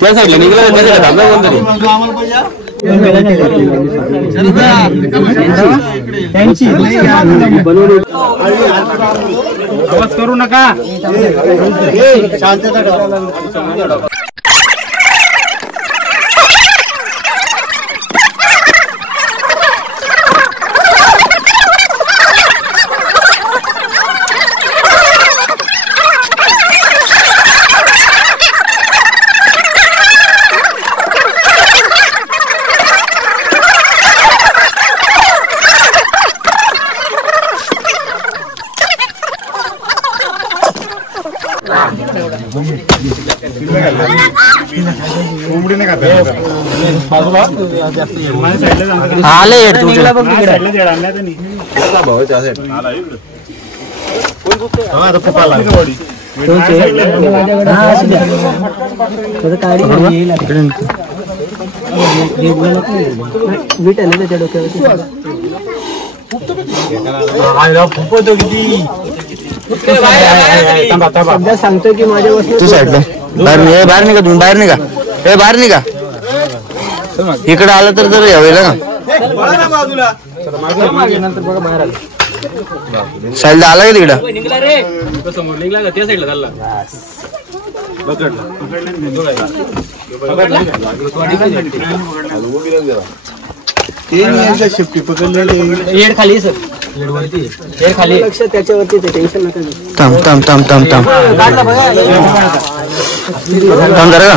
त्या साईडला निघाला आवाज करू नका. सांगतोय की माझ्या वस्तू साईडला बाहेर निघा तुम्ही, बाहेर निघा, हे बाहेर निघा. इकडे आलं तर जर यावेळेला ना साईडला आला का तिकडं शिफ्टी पकडलेले हेड खाली सर, हेड खाली लक्ष त्याच्यावरती टेन्शन नका घेऊ. थांब थांब थांब थांब थांब थांब जरा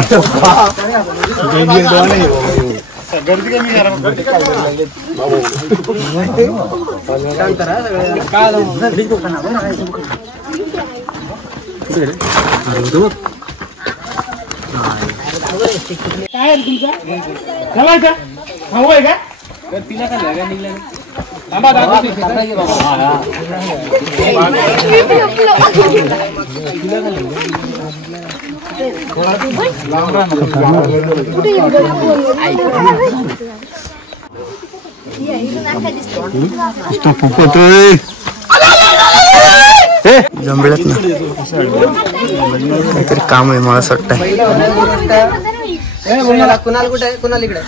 तिला काय निघलं जमलत ना काहीतरी काम आहे मला असं वाटतंय. कुणाल कुठे आहे, कुणाल इकडे.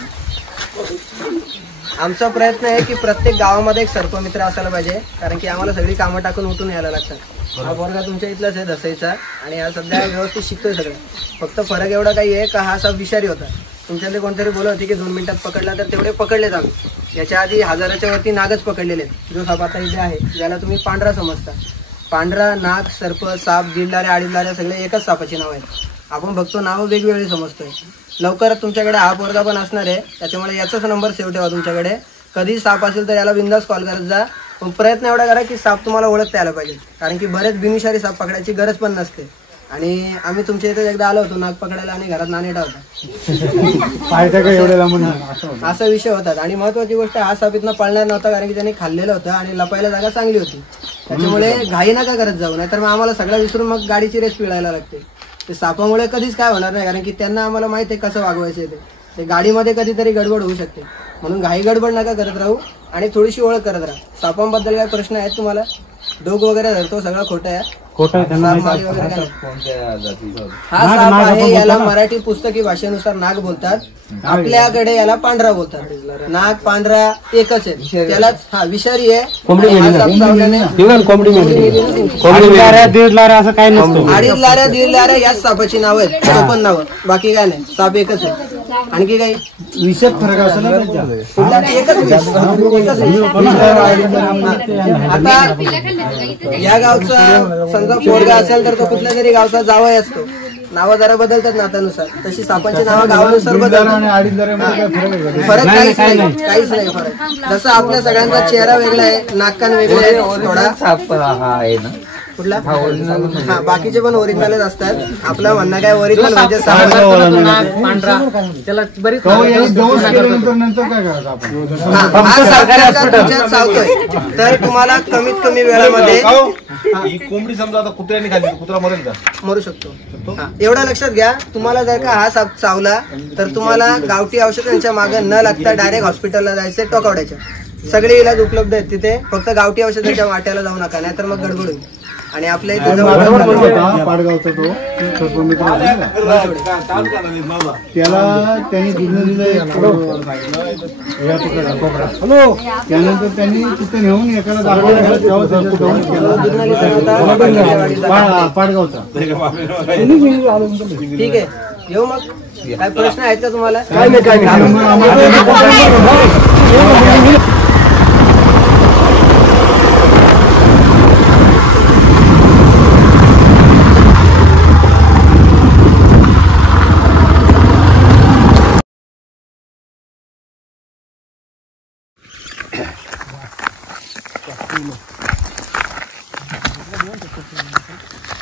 आमचा प्रयत्न आहे की प्रत्येक गावामध्ये एक सर्पमित्र असायला पाहिजे, कारण की आम्हाला सगळी कामं टाकून उठून यायला लागतात. हा पोरगा तुमच्या इथलाच आहे दसईचा, आणि हा सध्या व्यवस्थित शिकतोय सगळं. फक्त फरक एवढा काही आहे का हा साप विषारी होता. तुमच्याकडे कोणतरी बोलत होती की 2 मिनिटात पकडला, तर तेवढे पकडलेत आम्ही. याच्या आधी 1000च्या वरती नागच पकडलेले आहेत. जो साप आता इथे आहे ज्याला तुम्ही पांढरा समजता, पांढरा, नाग, सर्प, साप, 1.5 लाऱ्या 2.5 लाऱ्या सगळे एकच सापाची नाव आहेत. आपण बघतो नावं वेगवेगळी समजतोय. लवकरच तुमच्याकडे हा पोरगा पण असणार आहे, त्याच्यामुळे याचाच नंबर सेव्ह ठेवा तुमच्याकडे. कधी साप असेल तर याला बिंदास कॉल करत जा. पण प्रयत्न एवढा करा की साप तुम्हाला ओळखता यायला पाहिजे, कारण की बरेच बिनविषारी साप पकडायची गरज पण नसते. आणि आम्ही तुमच्या इथे एकदा आलो होतो नाग पकडायला, आणि घरात नाणेटा होता असा विषय होतात. आणि महत्वाची गोष्ट, हा साप इथनं पळणार नव्हता, कारण की त्याने खाल्लेलं होतं आणि लपायला जागा चांगली होती. त्याच्यामुळे घाई नका करत जाऊ, नाहीतर मग आम्हाला सगळं विसरून मग गाडीची रेस पिळायला लागते. ते सापामुळे कधीच काय होणार नाही, कारण की त्यांना आम्हाला माहिती आहे कसं वागवायचं ते गाडीमध्ये कधीतरी गडबड होऊ शकते. म्हणून घाई गडबड नका करत राहू आणि थोडीशी ओळख करत राहा. सापांबद्दल काय प्रश्न आहेत तुम्हाला? डोक वगैरे धरतो, सगळं खोटं आहे. हा साप आहे, याला मराठी पुस्तकी भाषेनुसार नाग बोलतात. आपल्याकडे याला पांढरा बोलतात. नाग पांढरा एकच आहे, त्यालाच हा विषारी आहे. 2.5 लाऱ्या 1.5 लाऱ्या याच सापाची नाव आहेत, पण नाव बाकी काय नाही. साप एकच आहे. आणखी काही विषय फरक असेल आता या गावचा समजा पोरगा असेल तर तो कुठल्या तरी गावचा जावई असतो. नावं जरा बदलतात नात्यानुसार, तशी सापांची नावं गावानुसार बदलतात. फरक काहीच नाही फरक. जसं आपल्या सगळ्यांचा चेहरा वेगळा आहे, नाक कान वेगळे आहे, थोडा कुठला? हा, बाकीचे पण ओरिजिनलच असतात. आपला म्हणणं काय ओरिजिनल म्हणजे तर तुम्हाला कमीत कमी वेळामध्ये कोंबडी समजा आता कुत्र्याने खाल्ली, कुत्रा मरेल का? मरू शकतो. एवढं लक्षात घ्या. तुम्हाला जर का हा साप चावला तर तुम्हाला गावठी औषधांच्या मागे न लागता डायरेक्ट हॉस्पिटलला जायचं, टोकावड्याच्या. सगळे इलाज उपलब्ध आहेत तिथे. फक्त गावठी औषधाच्या वाट्याला जाऊ नका, नाहीतर मग गडबड होईल. आणि आपल्या इथे पाडगावचा तो सर्पमित्र त्याला त्यांनी दुधन दिलं त्यानंतर त्यांनी तिथे नेऊन एकाला पाडगावचा. ठीक आहे, येऊ मग. काय प्रश्न आहेत का तुम्हाला?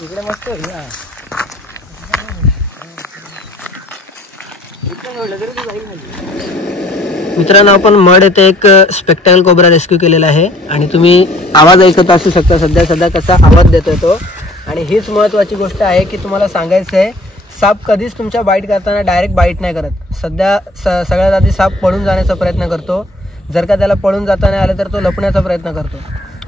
इकडे मस्त मित्रांनो, आपण मड येथे एक स्पेक्टॅकल कोब्रा रेस्क्यू केलेला आहे आणि तुम्ही आवाज ऐकत असू शकता. सध्या कसा आवाज देतोय तो. आणि हीच महत्वाची गोष्ट आहे की तुम्हाला सांगायचं आहे, साप कधीच तुमच्या बाईट करताना डायरेक्ट बाईट नाही करत. सगळ्यात आधी साप पळून जाण्याचा प्रयत्न करतो. जर का त्याला पळून जाता नाही आलं तर तो लपण्याचा प्रयत्न करतो.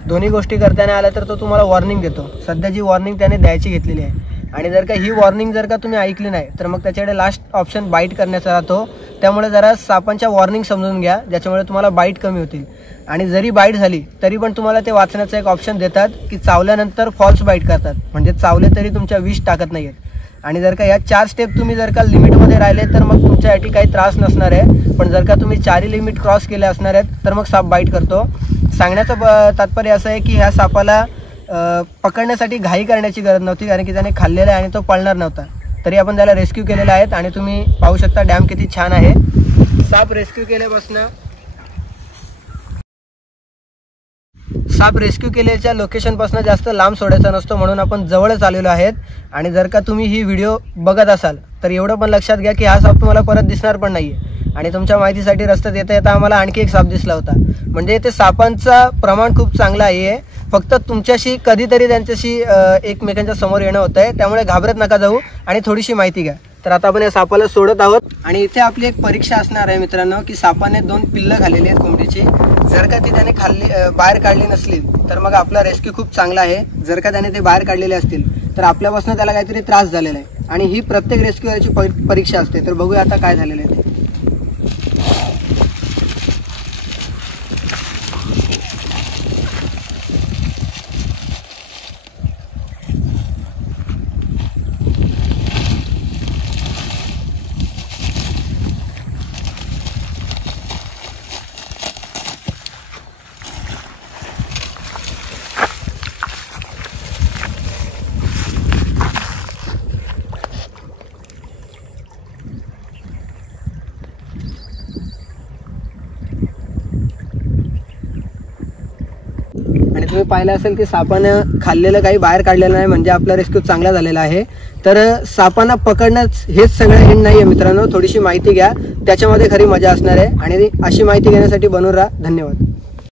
दोन्ही गोष्टी करता नाही आल्या तर तो तुम्हाला वॉर्निंग देतो. सध्या जी वॉर्निंग त्याने द्यायची घेतलेली आहे. आणि जर का ही वॉर्निंग जर का तुम्ही ऐकली नाही तर मग त्याच्याकडे लास्ट ऑप्शन बाईट करण्याचा राहतो. त्यामुळे जरा सापांच्या वॉर्निंग समजून घ्या, ज्याच्यामुळे तुम्हाला बाईट कमी होतील. आणि जरी बाईट झाली तरी पण तुम्हाला ते वाचण्याचा एक ऑप्शन देतात की चावल्यानंतर फॉल्स बाईट करतात, म्हणजे चावले तरी तुमच्या विष टाकत नाहीयेत. आणि जर का या 4 स्टेप तुम्ही जर का लिमिटमध्ये राहिले तर मग तुमच्यासाठी काही त्रास नसणार आहे. पण जर का तुम्ही 4ही लिमिट क्रॉस केले असणार आहेत तर मग साप बाईट करतो. सांगण्याचं तात्पर्य असं आहे की ह्या सापाला पकडण्यासाठी घाई करण्याची गरज नव्हती, कारण की त्याने खाल्लेला आहे आणि तो पळणार नव्हता. तरी आपण त्याला रेस्क्यू केलेला आहे. आणि तुम्ही पाहू शकता डॅम किती छान आहे. साप रेस्क्यू केल्याच्या लोकेशनपासून जास्त लांब सोडायचा नसतो, म्हणून आपण जवळच आलेलो आहेत. आणि जर का तुम्ही ही व्हिडिओ बघत असाल तर एवढं पण लक्षात घ्या की हा साप तुम्हाला परत दिसणार पण नाहीये. आणि तुमच्या माहितीसाठी रस्त्यात येता येता आम्हाला आणखी एक साप दिसला होता. म्हणजे ते सापांचं प्रमाण खूप चांगलं आहे. फक्त तुमच्याशी कधीतरी त्यांच्याशी एकमेकांच्या समोर येणं होत आहे. त्यामुळे घाबरत नका जाऊ आणि थोडीशी माहिती घ्या. तर आता आपण या सापाला सोडत आहोत. आणि इथे आपली एक परीक्षा असणार आहे मित्रांनो, की सापाने 2 पिल्लं खाल्लेली आहेत कोंबडीची. जर का ती त्याने बाहेर काढली नसली तर मग आपला रेस्क्यू खूप चांगला आहे. जर का त्याने ते बाहेर काढलेले असतील तर आपल्यापासून त्याला काहीतरी त्रास झालेला आहे. आणि ही प्रत्येक रेस्क्यूअरची परीक्षा असते. तर बघूया आता काय झालेलं आहे ते. आणि तुम्ही पाहिलं असेल की सापानं खाल्लेलं काही बाहेर काढलेलं नाही, म्हणजे आपला रेस्क्यू चांगला झालेला आहे. तर सापांना पकडणं हेच सगळं एंड नाहीये मित्रांनो. थोडीशी माहिती घ्या, त्याच्यामध्ये खरी मजा असणार आहे. आणि अशी माहिती घेण्यासाठी बनून राहा. धन्यवाद.